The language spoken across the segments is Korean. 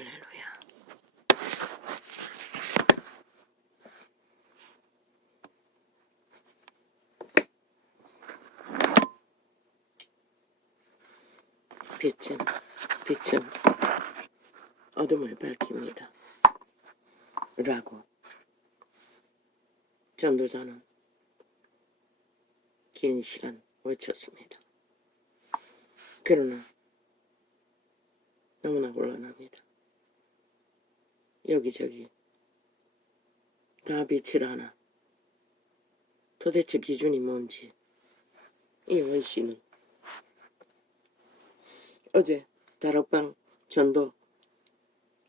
할렐루야. 빛은 어둠을 밝힙니다. 라고 전도자는 긴 시간 외쳤습니다. 그러나 너무나 곤란합니다. 여기저기 다 빛을 하나. 도대체 기준이 뭔지 이 원씨는 어제 다락방 전도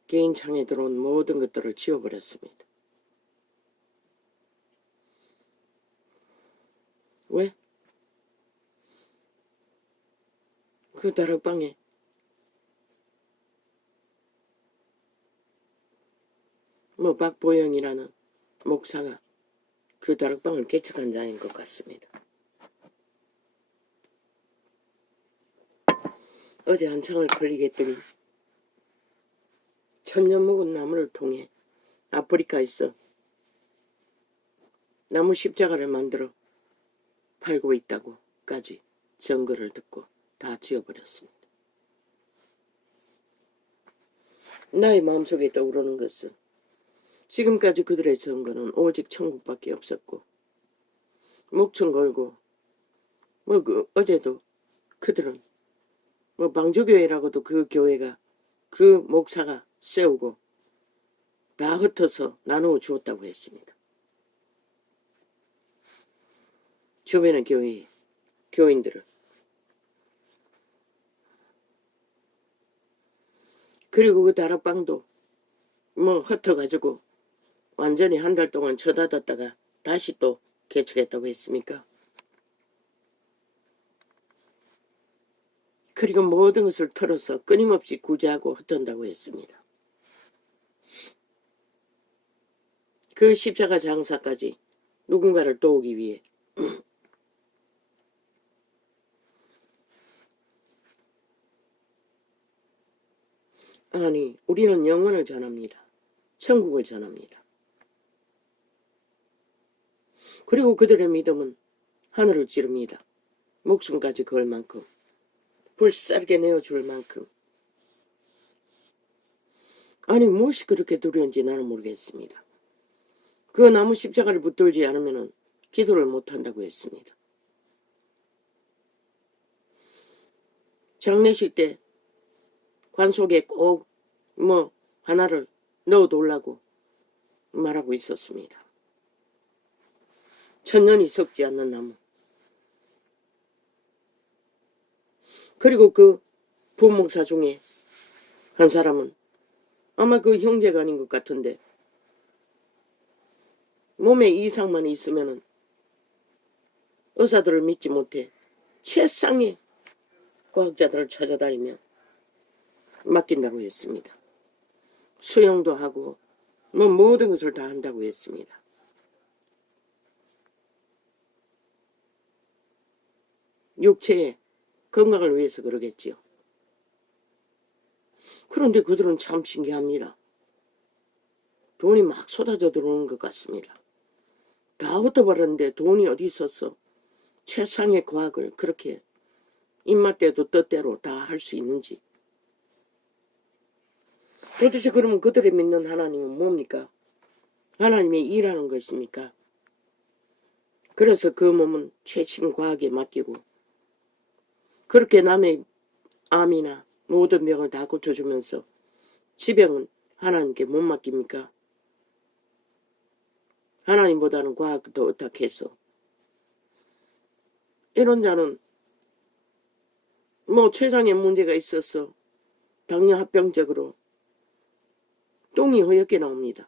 개인 창에 들어온 모든 것들을 지워버렸습니다. 왜? 그 다락방에 박보영이라는 목사가 그 다락방을 개척한 자인 것 같습니다. 어제 한창을 걸리게 했더니 천년 묵은 나무를 통해 아프리카에서 나무 십자가를 만들어 팔고 있다고까지 증거를 듣고 다 지워버렸습니다. 나의 마음속에 떠오르는 것은 지금까지 그들의 증거는 오직 천국밖에 없었고 목청 걸고 어제도 그들은 방주교회라고도 그 교회가 그 목사가 세우고 다 흩어서 나누어 주었다고 했습니다. 주변의 교인들을. 그리고 그 다락방도 흩어가지고 완전히 한 달 동안 쳐닫았다가 다시 또 개척했다고 했습니까? 그리고 모든 것을 털어서 끊임없이 구제하고 흩어진다고 했습니다. 그 십자가 장사까지 누군가를 도우기 위해 아니, 우리는 영원을 전합니다. 천국을 전합니다. 그리고 그들의 믿음은 하늘을 찌릅니다. 목숨까지 걸 만큼, 불사르게 내어줄 만큼. 아니, 무엇이 그렇게 두려운지 나는 모르겠습니다. 그 나무 십자가를 붙들지 않으면 기도를 못한다고 했습니다. 장례식 때 관속에 꼭 하나를 넣어놓으려고 말하고 있었습니다. 천년이 썩지 않는 나무. 그리고 그 부목사 중에 한 사람은 아마 그 형제가 아닌 것 같은데 몸에 이상만 있으면은 의사들을 믿지 못해 최상의 과학자들을 찾아다니며 맡긴다고 했습니다. 수영도 하고 모든 것을 다 한다고 했습니다. 육체의 건강을 위해서 그러겠지요. 그런데 그들은 참 신기합니다. 돈이 막 쏟아져 들어오는 것 같습니다. 다 흩어버렸는데 돈이 어디 있었어? 최상의 과학을 그렇게 입맛대로 뜻대로 다 할 수 있는지. 도대체 그러면 그들이 믿는 하나님은 뭡니까? 하나님이 일하는 것입니까? 그래서 그 몸은 최신 과학에 맡기고 그렇게 남의 암이나 모든 병을 다 고쳐주면서 지병은 하나님께 못 맡깁니까? 하나님보다는 과학을 더 의탁해서. 이런 자는 췌장에 문제가 있어서 당뇨 합병적으로 똥이 허옇게 나옵니다.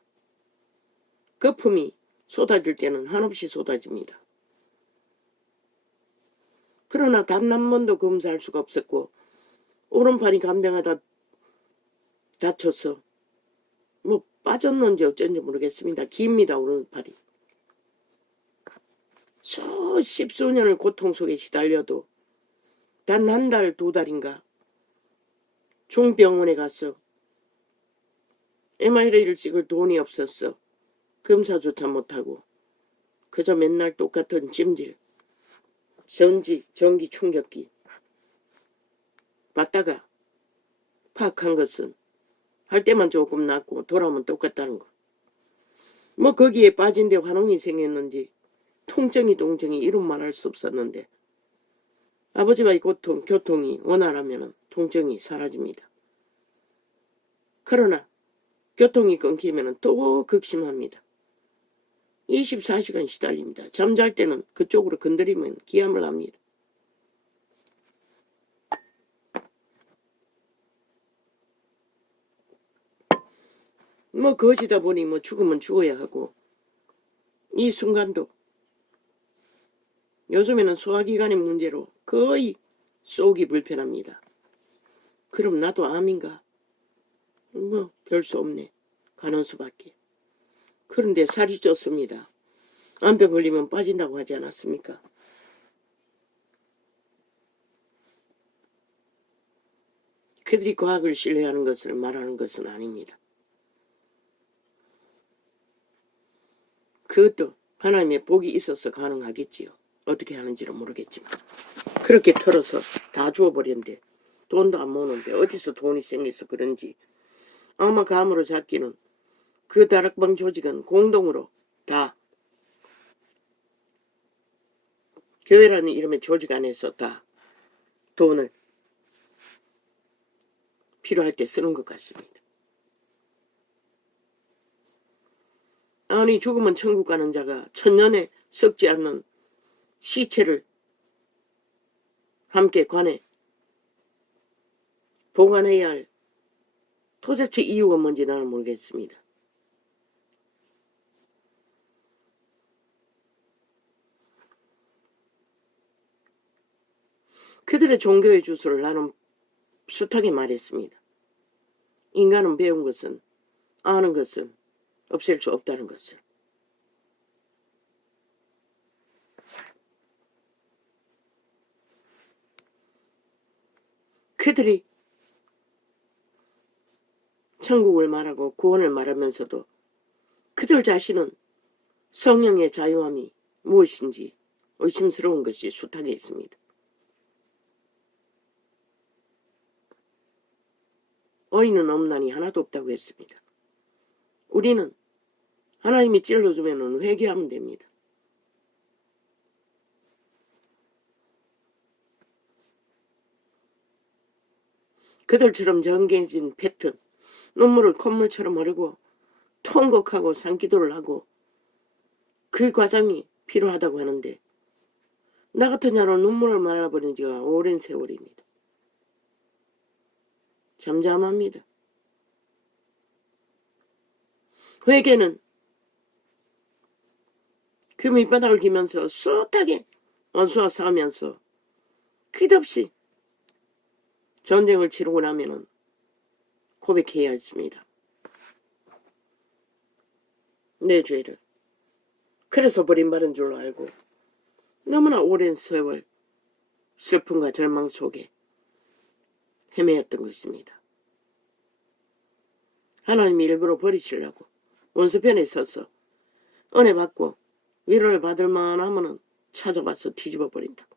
거품이 쏟아질 때는 한없이 쏟아집니다. 그러나 단 한 번도 검사할 수가 없었고 오른팔이 간병하다 다쳐서 빠졌는지 어쩐지 모르겠습니다. 깁니다. 오른팔이. 십수년을 고통 속에 시달려도 단 한 달, 두 달인가 중병원에 가서 MRI를 찍을 돈이 없었어. 검사조차 못하고 그저 맨날 똑같은 찜질, 전지, 전기 충격기 받다가 파악한 것은 할 때만 조금 낫고 돌아오면 똑같다는 거. 뭐 거기에 빠진 데 환웅이 생겼는지 통증이 동정이 이런 말 할 수 없었는데 아버지와의 고통, 교통이 원활하면 통증이 사라집니다. 그러나 교통이 끊기면 또 극심합니다. 24시간 시달립니다. 잠잘 때는 그쪽으로 건드리면 기함을 합니다. 뭐 거지다 보니 뭐 죽으면 죽어야 하고 이 순간도 요즘에는 소화기관의 문제로 거의 쏘기 불편합니다. 그럼 나도 암인가? 뭐 별 수 없네. 가는 수밖에. 그런데 살이 쪘습니다. 암병 걸리면 빠진다고 하지 않았습니까? 그들이 과학을 신뢰하는 것을 말하는 것은 아닙니다. 그것도 하나님의 복이 있어서 가능하겠지요. 어떻게 하는지는 모르겠지만 그렇게 털어서 다 주워버렸는데 돈도 안 모으는데 어디서 돈이 생겨서 그런지 아마 감으로 잡기는 그 다락방 조직은 공동으로 다 교회라는 이름의 조직 안에서 다 돈을 필요할 때 쓰는 것 같습니다. 아니 죽으면 천국 가는 자가 천년에 썩지 않는 시체를 함께 관에 보관해야 할 도대체 이유가 뭔지 나는 모르겠습니다. 그들의 종교의 주소를 나는 숱하게 말했습니다. 인간은 배운 것은 아는 것은 없앨 수 없다는 것을. 그들이 천국을 말하고 구원을 말하면서도 그들 자신은 성령의 자유함이 무엇인지 의심스러운 것이 숱하게 있습니다. 의인은 없나니 하나도 없다고 했습니다. 우리는 하나님이 찔러주면 회개하면 됩니다. 그들처럼 정해진 패턴, 눈물을 콧물처럼 흐르고 통곡하고 산기도를 하고 그 과정이 필요하다고 하는데 나 같은 자로 눈물을 말아버린 지가 오랜 세월입니다. 잠잠합니다. 회개는 그 밑바닥을 기면서 숱하게 원수와 싸우면서 끝없이 전쟁을 치르고 나면은 고백해야 했습니다. 내 죄를. 그래서 버림받은 줄로 알고 너무나 오랜 세월 슬픔과 절망 속에 헤매었던 것입니다. 하나님이 일부러 버리시려고 원수편에 서서 은혜 받고 위로를 받을 만하면 찾아와서 뒤집어 버린다고.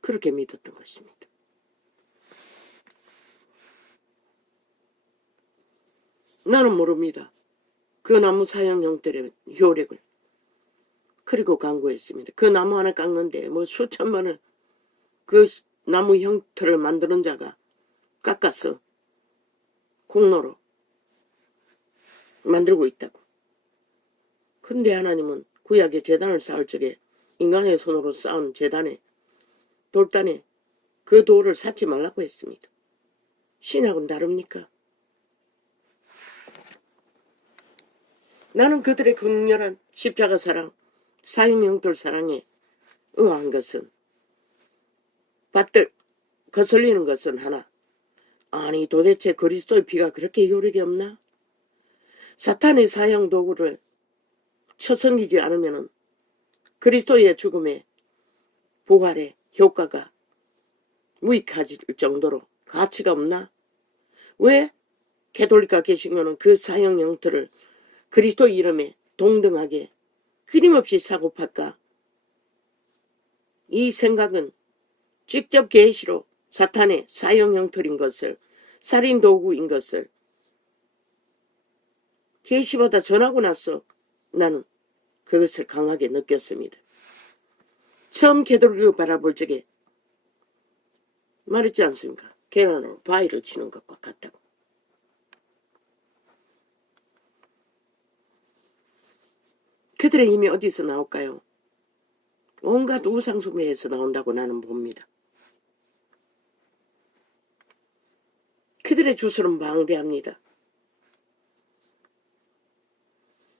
그렇게 믿었던 것입니다. 나는 모릅니다. 그 나무 사형 형들의 효력을. 그리고 강구했습니다. 그 나무 하나 깎는데 뭐 수천 번을 그 나무 형태를 만드는 자가 깎아서 공로로 만들고 있다고. 근데 하나님은 구약의 제단을 쌓을 적에 인간의 손으로 쌓은 제단에 돌단에 그 돌을 쌓지 말라고 했습니다. 신학은 다릅니까? 나는 그들의 극렬한 십자가 사랑, 사형형들 사랑에 의아한 것은 밭들 거슬리는 것은 하나. 아니 도대체 그리스도의 피가 그렇게 효력이 없나? 사탄의 사형 도구를 쳐성기지 않으면 그리스도의 죽음에 부활의 효과가 무익해질 정도로 가치가 없나? 왜 가톨릭과 개신교는 그 사형 형태를 그리스도 이름에 동등하게 끊임없이 사고팔까? 이 생각은 직접 계시로 사탄의 사형 형틀인 것을, 살인 도구인 것을 계시보다 전하고 나서 나는 그것을 강하게 느꼈습니다. 처음 가톨릭을 바라볼 적에 말했지 않습니까? 계란으로 바위를 치는 것과 같다고. 그들의 힘이 어디서 나올까요? 온갖 우상숭배에서 나온다고 나는 봅니다. 그들의 주술은 방대합니다.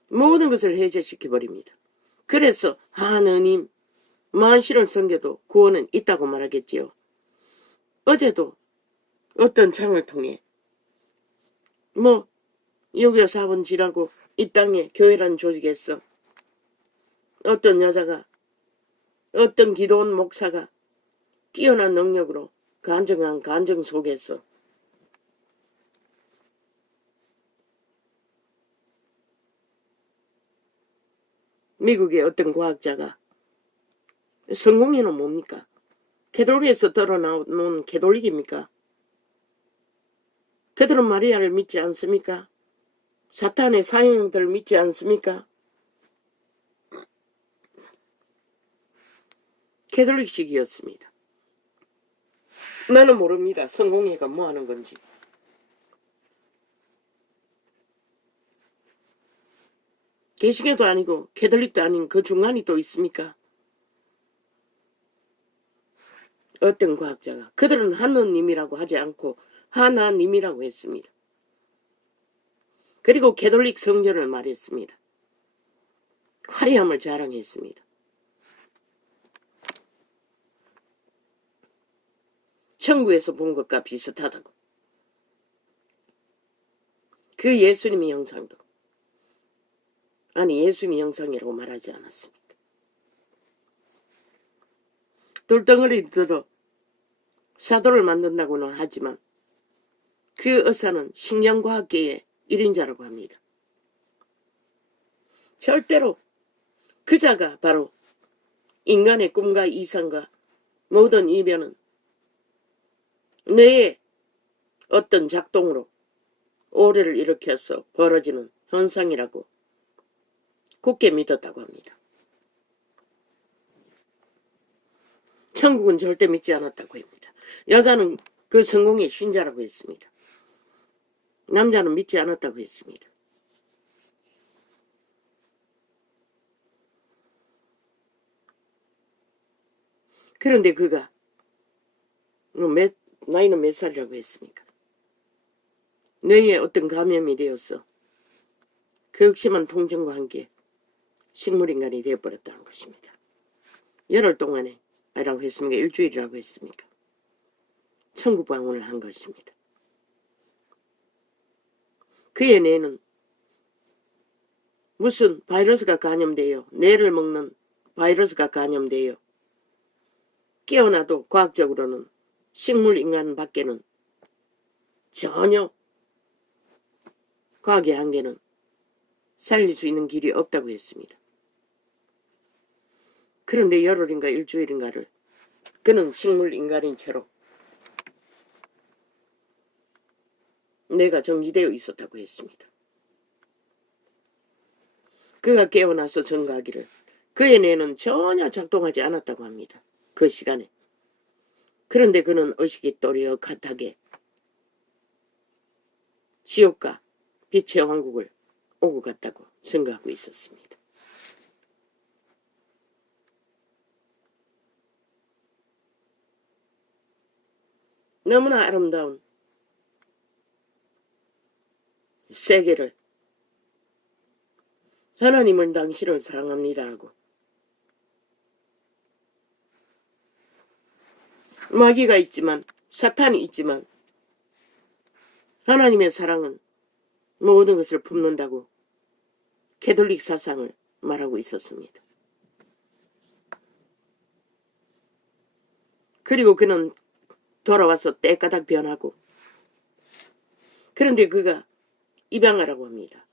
모든 것을 해제시켜버립니다. 그래서 하느님 만신을 섬겨도 구원은 있다고 말하겠지요. 어제도 어떤 창을 통해 6.25 사건 지나고 이 땅에 교회라는 조직에서 어떤 여자가, 어떤 기도원 목사가 뛰어난 능력으로 간증한 간증 속에서 미국의 어떤 과학자가 성공회는 뭡니까? 가톨릭에서 드러나온 가톨릭입니까? 그들은 마리아를 믿지 않습니까? 사탄의 사형들을 믿지 않습니까? 가톨릭식이었습니다. 나는 모릅니다. 성공회가 뭐 하는 건지. 개신교도 아니고 가톨릭도 아닌 그 중간이 또 있습니까? 어떤 과학자가 그들은 하느님이라고 하지 않고 하나님이라고 했습니다. 그리고 가톨릭 성전을 말했습니다. 화려함을 자랑했습니다. 천국에서 본 것과 비슷하다고. 그 예수님의 형상도 예수님의 형상이라고 말하지 않았습니다. 돌덩어리 들어 사도를 만든다고는 하지만 그 의사는 신경과학계의 1인자라고 합니다. 절대로 그자가 바로 인간의 꿈과 이상과 모든 이변은 뇌의 어떤 작동으로 오해를 일으켜서 벌어지는 현상이라고 굳게 믿었다고 합니다. 천국은 절대 믿지 않았다고 합니다. 여자는 그 성공의 신자라고 했습니다. 남자는 믿지 않았다고 했습니다. 그런데 그가 나이는 몇 살이라고 했습니까? 뇌에 어떤 감염이 되어서 그 극심한 통증과 함께 식물인간이 되어버렸다는 것입니다. 열흘 동안에 라고 했습니까? 일주일이라고 했습니까? 천국 방문을 한 것입니다. 그의 뇌는 무슨 바이러스가 감염되어 뇌를 먹는 바이러스가 감염되어 깨어나도 과학적으로는 식물인간 밖에는 전혀 과학의 한계는 살릴 수 있는 길이 없다고 했습니다. 그런데 열흘인가 일주일인가를 그는 식물인간인 채로 뇌가 정지되어 있었다고 했습니다. 그가 깨어나서 전가하기를 그의 뇌는 전혀 작동하지 않았다고 합니다. 그 시간에. 그런데 그는 의식이 또렷하게 지옥과 빛의 왕국을 오고 갔다고 증거하고 있었습니다. 너무나 아름다운 세계를 하나님은 당신을 사랑합니다라고 마귀가 있지만 사탄이 있지만 하나님의 사랑은 모든 것을 품는다고 가톨릭 사상을 말하고 있었습니다. 그리고 그는 돌아와서 때까닥 변하고 그런데 그가 입양하라고 합니다.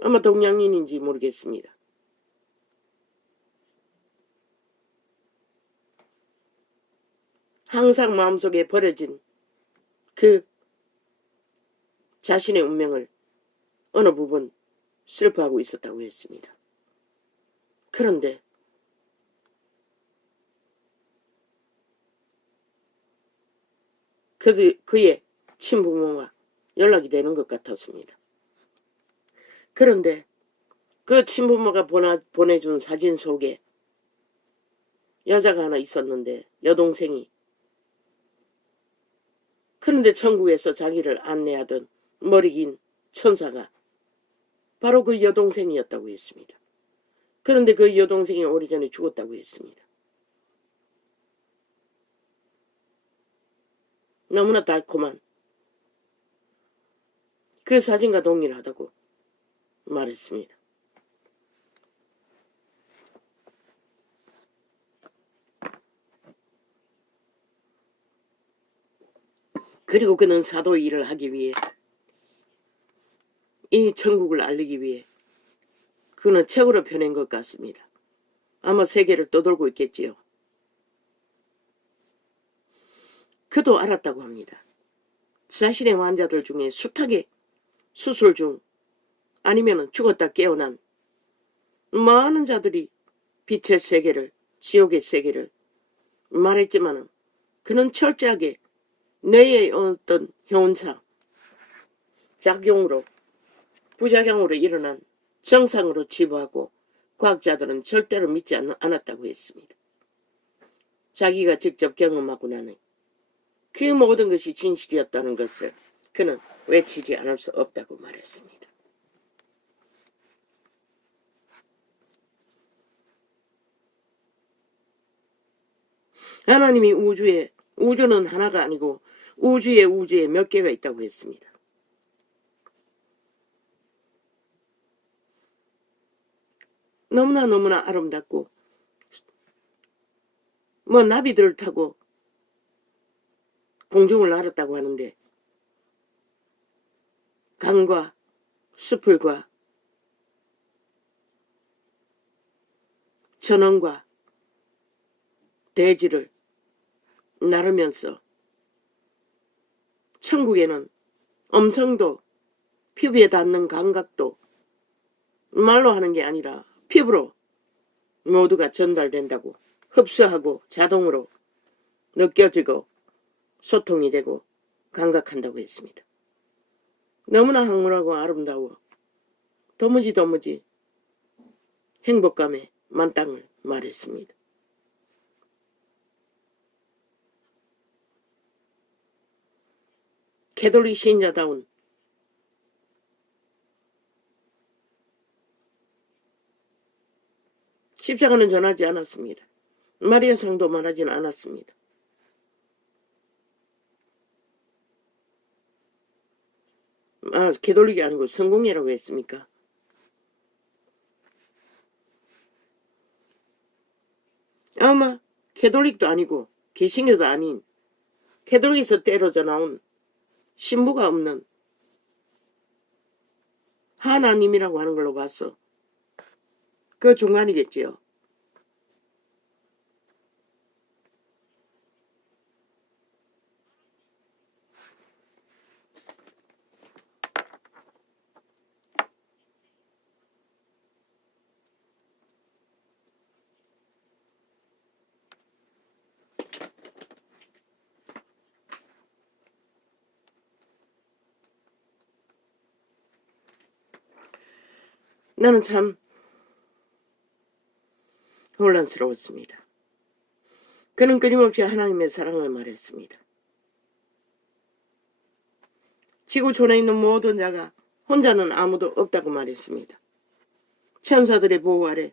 아마 동양인인지 모르겠습니다. 항상 마음속에 버려진 그 자신의 운명을 어느 부분 슬퍼하고 있었다고 했습니다. 그런데 그의 친부모와 연락이 되는 것 같았습니다. 그런데 그 친부모가 보내준 사진 속에 여자가 하나 있었는데, 여동생이. 그런데 천국에서 자기를 안내하던 머리 긴 천사가 바로 그 여동생이었다고 했습니다. 그런데 그 여동생이 오래전에 죽었다고 했습니다. 너무나 달콤한 그 사진과 동일하다고 말했습니다. 그리고 그는 사도 일을 하기 위해, 이 천국을 알리기 위해 그는 책으로 펴낸 것 같습니다. 아마 세계를 떠돌고 있겠지요. 그도 알았다고 합니다. 자신의 환자들 중에 숱하게 수술 중 아니면 죽었다 깨어난 많은 자들이 빛의 세계를, 지옥의 세계를 말했지만 그는 철저하게 뇌의 어떤 현상, 작용으로, 부작용으로 일어난 정상으로 치부하고 과학자들은 절대로 믿지 않았다고 했습니다. 자기가 직접 경험하고 나는 그 모든 것이 진실이었다는 것을 그는 외치지 않을 수 없다고 말했습니다. 하나님이 우주는 하나가 아니고 우주에 몇 개가 있다고 했습니다. 너무나 아름답고, 나비들을 타고 공중을 날았다고 하는데, 강과 숲을과 천원과 대지를 나르면서 천국에는 음성도, 피부에 닿는 감각도 말로 하는 게 아니라 피부로 모두가 전달된다고, 흡수하고 자동으로 느껴지고 소통이 되고 감각한다고 했습니다. 너무나 황홀하고 아름다워 도무지 행복감에 만땅을 말했습니다. 캐톨릭 신자다운 십자가는 전하지 않았습니다. 마리아상도 말하지는 않았습니다. 캐톨릭이 아니고 성공이라고 했습니까? 아마 캐톨릭도 아니고 개신교도 아닌, 캐톨릭에서 때려져 나온 신부가 없는 하나님이라고 하는 걸로 봤어. 그 중간이겠지요. 나는 참 혼란스러웠습니다. 그는 끊임없이 하나님의 사랑을 말했습니다. 지구촌에 있는 모든 자가 혼자는 아무도 없다고 말했습니다. 천사들의 보호 아래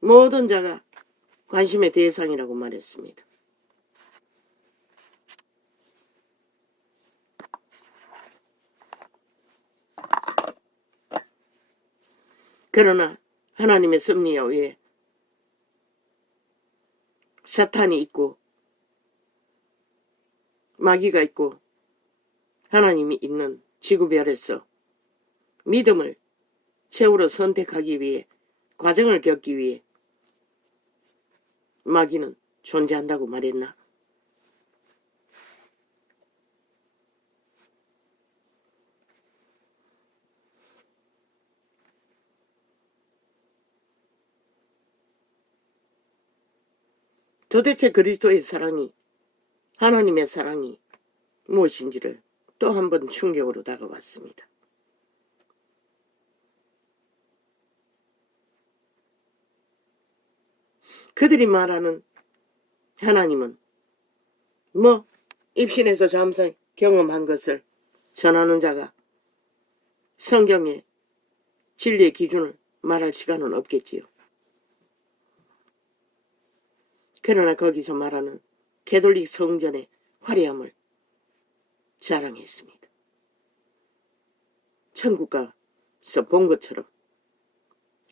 모든 자가 관심의 대상이라고 말했습니다. 그러나 하나님의 섭리에 의해 사탄이 있고 마귀가 있고 하나님이 있는 지구별에서 믿음을 최후로 선택하기 위해 과정을 겪기 위해 마귀는 존재한다고 말했나? 도대체 그리스도의 사랑이, 하나님의 사랑이 무엇인지를 또 한 번 충격으로 다가왔습니다. 그들이 말하는 하나님은 입신에서 잠시 경험한 것을 전하는 자가 성경의 진리의 기준을 말할 시간은 없겠지요. 그러나 거기서 말하는 개톨릭 성전의 화려함을 자랑했습니다. 천국 가서 본 것처럼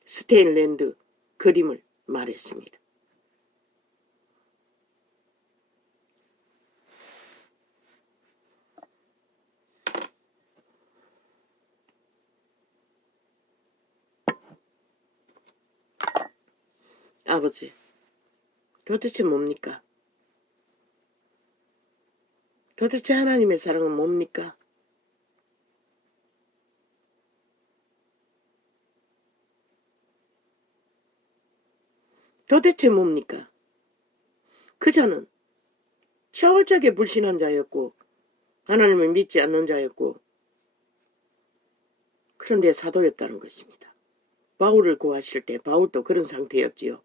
스테인랜드 그림을 말했습니다. 아버지, 도대체 뭡니까? 도대체 하나님의 사랑은 뭡니까? 도대체 뭡니까? 그자는 철저하게 불신한 자였고 하나님을 믿지 않는 자였고 그런데 사도였다는 것입니다. 바울을 구하실 때 바울도 그런 상태였지요.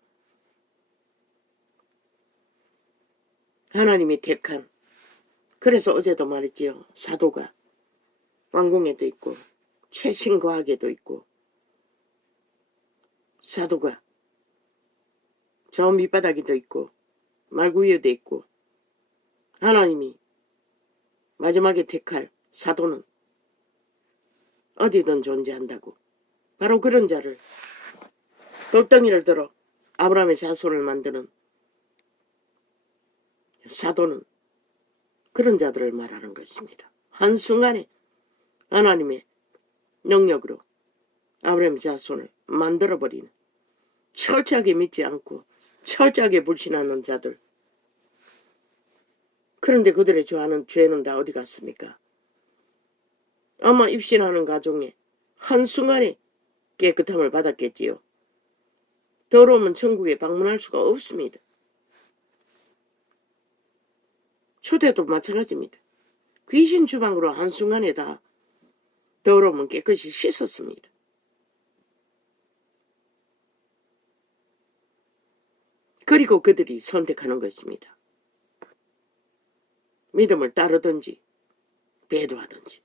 하나님이 택한, 그래서 어제도 말했지요. 사도가 왕궁에도 있고 최신 과학에도 있고 사도가 저 밑바닥에도 있고 말구이에도 있고 하나님이 마지막에 택할 사도는 어디든 존재한다고. 바로 그런 자를 돌덩이를 들어 아브라함의 자손을 만드는 사도는 그런 자들을 말하는 것입니다. 한순간에 하나님의 능력으로 아브라함의 자손을 만들어버리는, 철저하게 믿지 않고 철저하게 불신하는 자들. 그런데 그들의 좋아하는 죄는 다 어디 갔습니까? 아마 입신하는 가정에 한순간에 깨끗함을 받았겠지요. 더러우면 천국에 방문할 수가 없습니다. 초대도 마찬가지입니다. 귀신 주방으로 한순간에 다 더러우면 깨끗이 씻었습니다. 그리고 그들이 선택하는 것입니다. 믿음을 따르든지 배도하든지.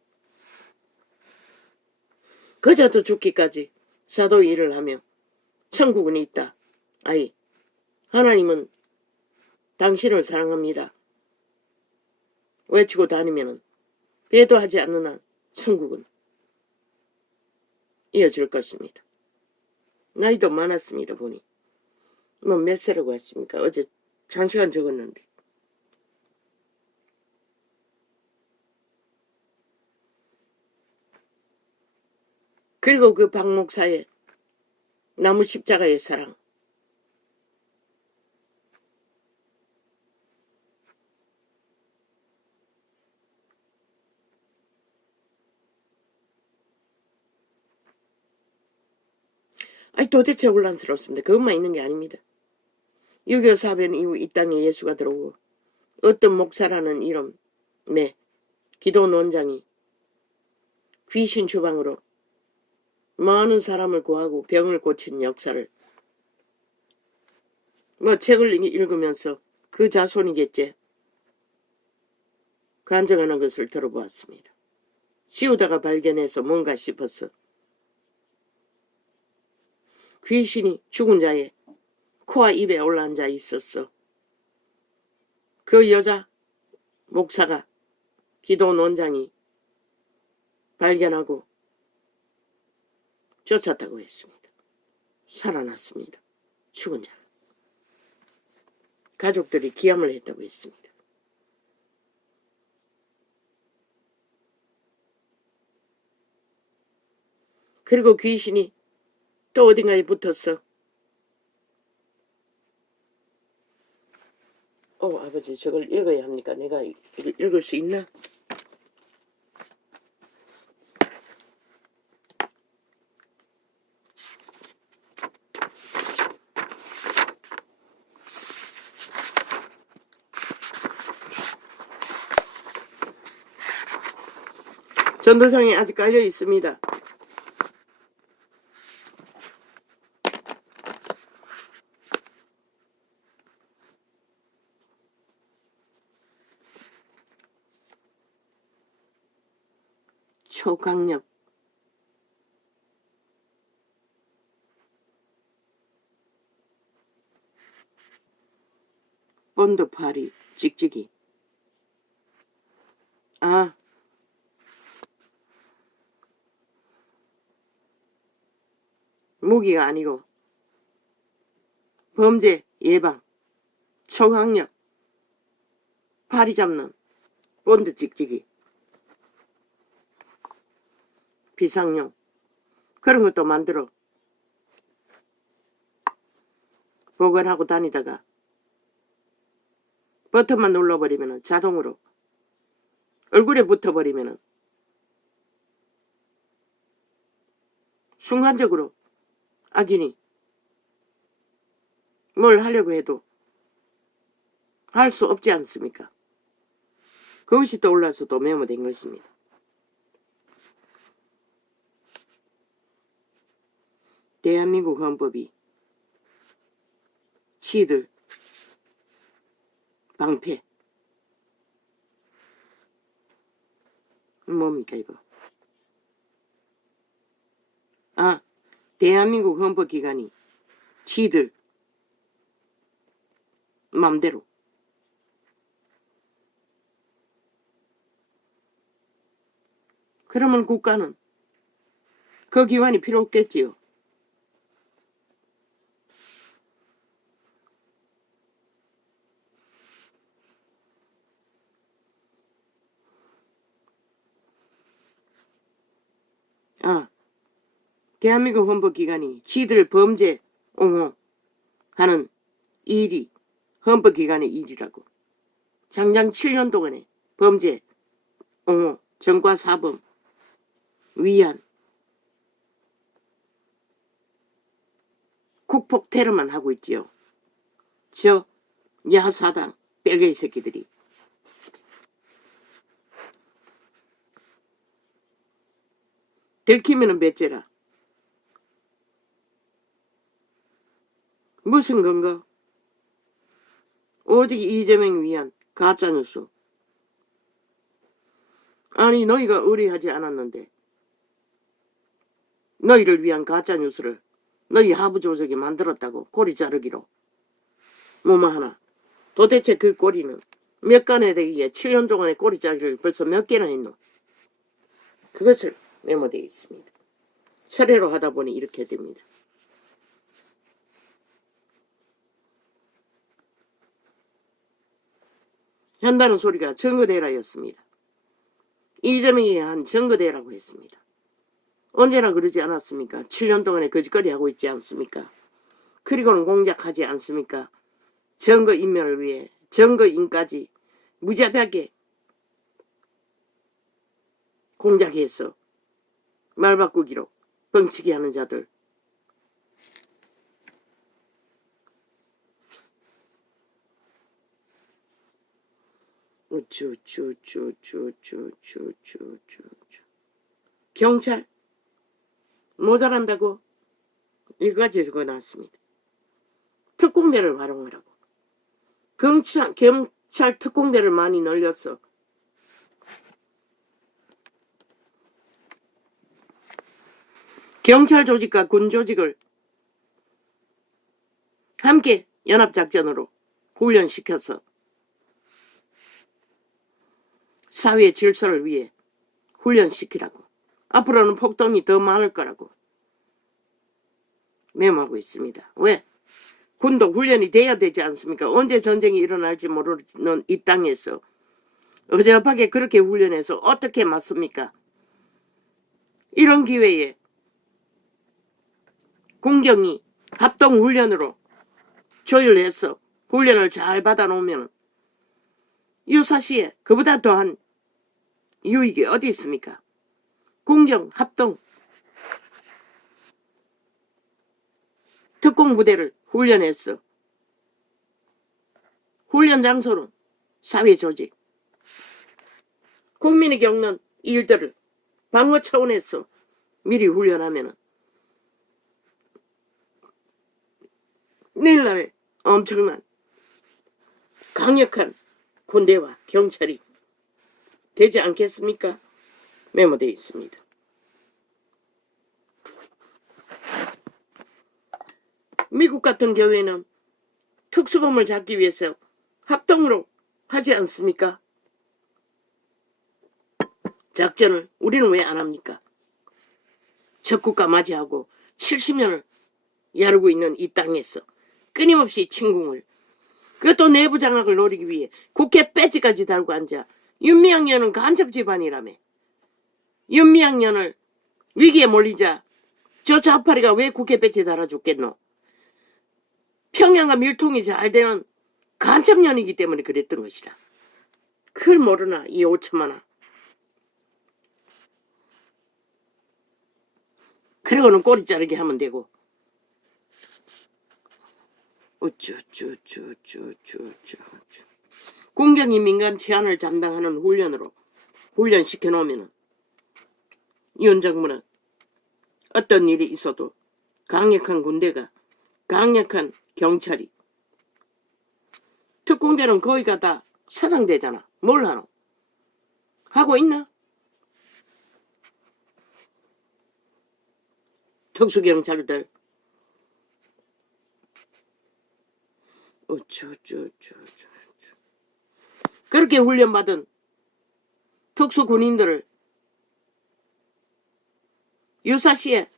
그자도 죽기까지 사도의 일을 하며 천국은 있다. 아이, 하나님은 당신을 사랑합니다. 외치고 다니면 배도하지 않는 한 천국은 이어질 것입니다. 나이도 많았습니다. 보니 몇 세라고 했습니까? 어제 장시간 적었는데. 그리고 그 박 목사의 나무 십자가의 사랑, 아니 도대체 혼란스럽습니다. 그것만 있는 게 아닙니다. 6.25 사변 이후 이 땅에 예수가 들어오고 어떤 목사라는 이름의 기도원 원장이 귀신 주방으로 많은 사람을 구하고 병을 고친 역사를 책을 읽으면서 그 자손이겠지 간증하는 것을 들어보았습니다. 씌우다가 발견해서 뭔가 싶어서 귀신이 죽은 자의 코와 입에 올라앉아 있었어. 그 여자 목사가 기도원 원장이 발견하고 쫓았다고 했습니다. 살아났습니다. 죽은 자. 가족들이 기함을 했다고 했습니다. 그리고 귀신이 또 어딘가에 붙었어. 아버지 저걸 읽어야 합니까? 내가 읽을 수 있나? 전도상에 아직 깔려 있습니다. 초강력. 본드파리 찍찍이. 아, 무기가 아니고 범죄 예방, 초강력, 파리 잡는 본드 찍찍이, 비상용 그런 것도 만들어 보관하고 다니다가 버튼만 눌러버리면 자동으로 얼굴에 붙어버리면 순간적으로 악인이 뭘 하려고 해도 할 수 없지 않습니까? 그것이 떠올라서 또 메모된 것입니다. 대한민국 헌법이 치들 방패 뭡니까 이거? 아, 대한민국 헌법기관이 치들 맘대로 그러면 국가는 그 기관이 필요 없겠지요. 대한민국 헌법기관이 지들 범죄 옹호하는 일이 헌법기관의 일이라고. 장장 7년 동안에 범죄 옹호, 전과사범, 위안, 국폭 테러만 하고 있지요. 저 야사당 뺄개이 새끼들이. 들키면은 배째라. 무슨 근거? 오직 이재명 위한 가짜뉴스. 아니 너희가 의뢰하지 않았는데 너희를 위한 가짜뉴스를 너희 하부조직이 만들었다고 꼬리 자르기로. 뭐뭐 하나. 도대체 그 꼬리는 몇 간에 되기에 7년 동안의 꼬리 자르기를 벌써 몇 개나 했노? 그것을 메모되어 있습니다. 철회로 하다 보니 이렇게 됩니다. 한다는 소리가 증거대라였습니다. 이재명이 한 증거대라고 했습니다. 언제나 그러지 않았습니까? 7년 동안에 거짓거리 하고 있지 않습니까? 그리고는 공작하지 않습니까? 증거인멸을 위해 증거인까지 무자비하게 공작해서 말 바꾸기로 뻥치기 하는 자들. 경찰 모자란다고 이거까지 적어놨습니다. 특공대를 활용하라고. 경찰 특공대를 많이 늘렸어. 경찰 조직과 군 조직을 함께 연합작전으로 훈련시켜서 사회의 질서를 위해 훈련시키라고. 앞으로는 폭동이 더 많을 거라고 메모하고 있습니다. 왜? 군도 훈련이 돼야 되지 않습니까? 언제 전쟁이 일어날지 모르는 이 땅에서 어제업하게 그렇게 훈련해서 어떻게 맞습니까? 이런 기회에 공경이 합동훈련으로 조율해서 훈련을 잘 받아놓으면 유사시에 그보다 더한 유익이 어디 있습니까? 공경 합동 특공부대를 훈련했어. 훈련 장소는 사회조직. 국민이 겪는 일들을 방어 차원에서 미리 훈련하면 내일날에 엄청난 강력한 군대와 경찰이 되지 않겠습니까? 메모되어 있습니다. 미국 같은 경우에는 특수범을 잡기 위해서 합동으로 하지 않습니까? 작전을 우리는 왜 안 합니까? 적국과 맞이하고 70년을 야르고 있는 이 땅에서 끊임없이 침공을, 그것도 내부 장악을 노리기 위해 국회 배지까지 달고 앉아 윤미향년은 간첩 집안이라며. 윤미향년을 위기에 몰리자 저 좌파리가 왜 국회 배지 달아줬겠노? 평양과 밀통이 잘 되는 간첩년이기 때문에 그랬던 것이라. 그걸 모르나 이 5천만원. 그러고는 꼬리 자르게 하면 되고. 공경이 민간 치안을 담당하는 훈련으로 훈련시켜 놓으면 윤 정부는 어떤 일이 있어도 강력한 군대가, 강력한 경찰이, 특공대는 거기가 다 사상대잖아. 뭘 하노? 하고 있나? 특수경찰들 그렇게 훈련받은 특수군인들을 유사시에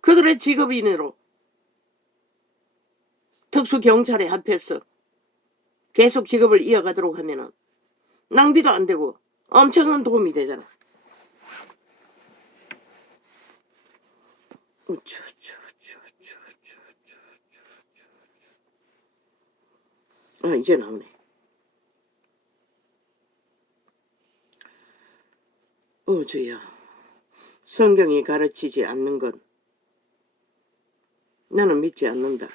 그들의 직업인으로 특수경찰에 합해서 계속 직업을 이어가도록 하면은 낭비도 안 되고 엄청난 도움이 되잖아. 이제 나오네. 주야, 성경이 가르치지 않는 건 나는 믿지 않는다.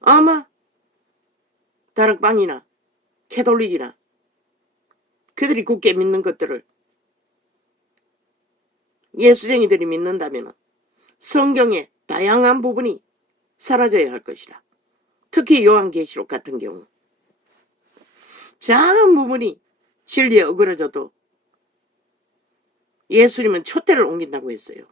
아마 다락방이나 캐톨릭이나 그들이 굳게 믿는 것들을 예수쟁이들이 믿는다면 성경의 다양한 부분이 사라져야 할 것이다. 특히 요한계시록 같은 경우 작은 부분이 진리에 어그러져도 예수님은 촛대를 옮긴다고 했어요.